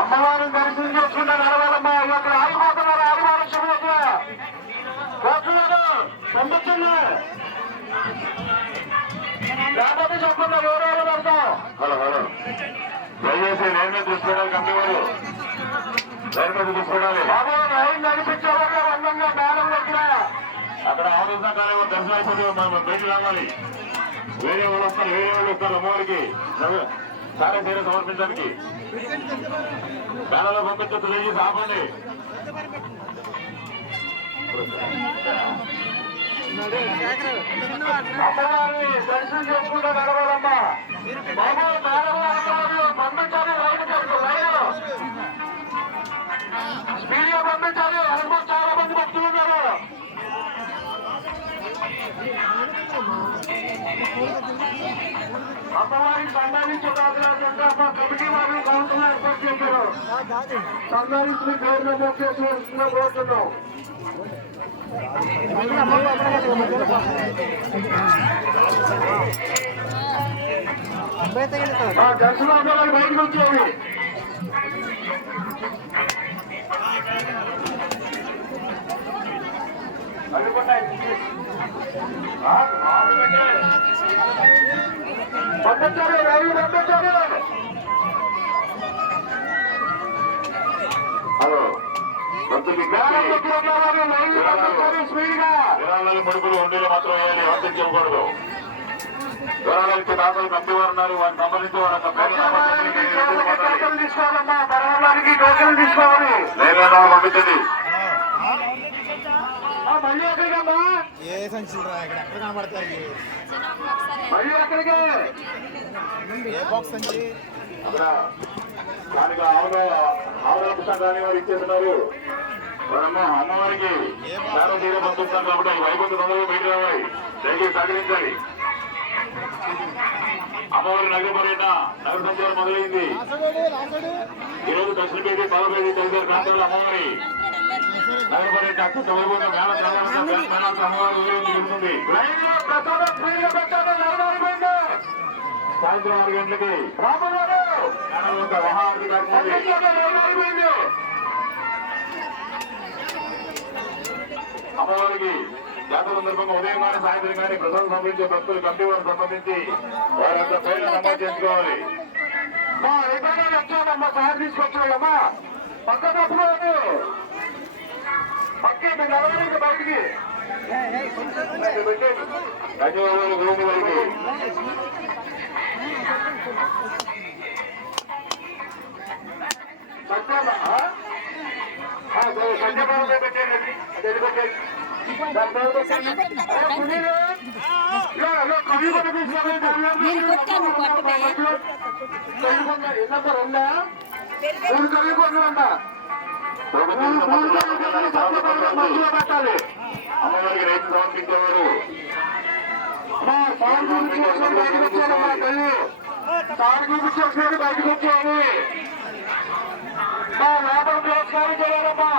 అమ్మవారిని దర్శనం చేసుకుంటే నడవాలమ్మా. ఇక్కడ ఆగిపోతున్నారు. ఆదివారం శుభ్రత పంపించండి. లేకపోతే చెప్పండి వివరాలు పెడతాం. హలో హలో దయచేసి లైన్ మీద తీసుకోవడానికి కంపెనీ వారు లైన్ మీద తీసుకోవడానికి బాబు లైన్ నడిపించేవాళ్ళు అందంగా మేడం దగ్గర అక్కడ ఆరోగ్య కార్యం దర్శనం అయిపోతే మనం బయట రావాలి. వేరే వాళ్ళు వస్తారు అమ్మవారికి కార్యశైలి సమర్పించడానికి. మేళలో పంపించచ్చు. దయచేసి ఆపండి. అమ్మవారిని దర్శనం చేసుకుంటే నడవాలమ్మా. బాబు మేడంలో పంపించాలి. లైన్ స్పీడ్ గా పంపించాలి. ఆల్మోస్ట్ చాలా మంది భక్తులు ఉన్నారు. అమ్మవారికి సంబంధించి కమిటీ వారు కౌన్సిల్ ఏర్పాటు చేశారు. సంబంధించిన పేరు నమోదు చేసి వస్తుందో కోరుతున్నాం. దర్శనం అమ్మవారి బయటకు వచ్చేది. పంపించారు. రైలు పంపించారు. హలో స్పీడ్గా ముడుపులు ఉండేలు మాత్రం వేయాలి. ఎవరికి చెప్పకూడదు. విరాళాలకి దాతలు కంపెనీ వారు ఉన్నారు. వారిని సంబంధించి తీసుకోవాలమ్మా. పర్వాలకి టోకెన్ తీసుకోవాలి. లేదా పంపించండి. మళ్ళీ ఎక్కడికమ్మా? ఏ సంచులు ఎక్కడ కనబడతాయి? మళ్ళీ ఎక్కడికి? ఏ బాక్స్ సంచి? అక్కడ దానికి ఆవుల పుస్తకాన్ని వారు ఇచ్చేస్తున్నారు. అమ్మవారికి చాలా తీర పంపిస్తాను కాబట్టి వైకుంఠ తొందరగా బయట రావాలి. దయచేసి సహకరించాలి. అమ్మవారి నగర పర్యటన నగర సంచారం మొదలైంది. ఈరోజు దక్షిణపేట పాలపేట తదితర ప్రాంతాల్లో అమ్మవారి నగర పర్యటన అత్యంత వైభవంగా మేళ అమ్మవారి జరుగుతుంది. సాయంత్రం 6 గంటలకి అమ్మవారికి జాతర సందర్భంగా ఉదయం కానీ సాయంత్రం కానీ ప్రసాదం సంబంధించే భక్తులు కంటి వారు సంబంధించి వారంతా పేరు నమోదు చేసుకోవాలి. వచ్చామమ్మా. సార్ తీసుకొచ్చాడమ్మా. పక్క తప్పుకోవాలి. పక్కే నడవడానికి బయటికి ధన్యవాదాలు గురువు గారికి. పెట్టాలి. అమ్మవారికి రైతు సమర్పించేవారు బయటకు వచ్చేది. లోపల చేయాలమ్మా.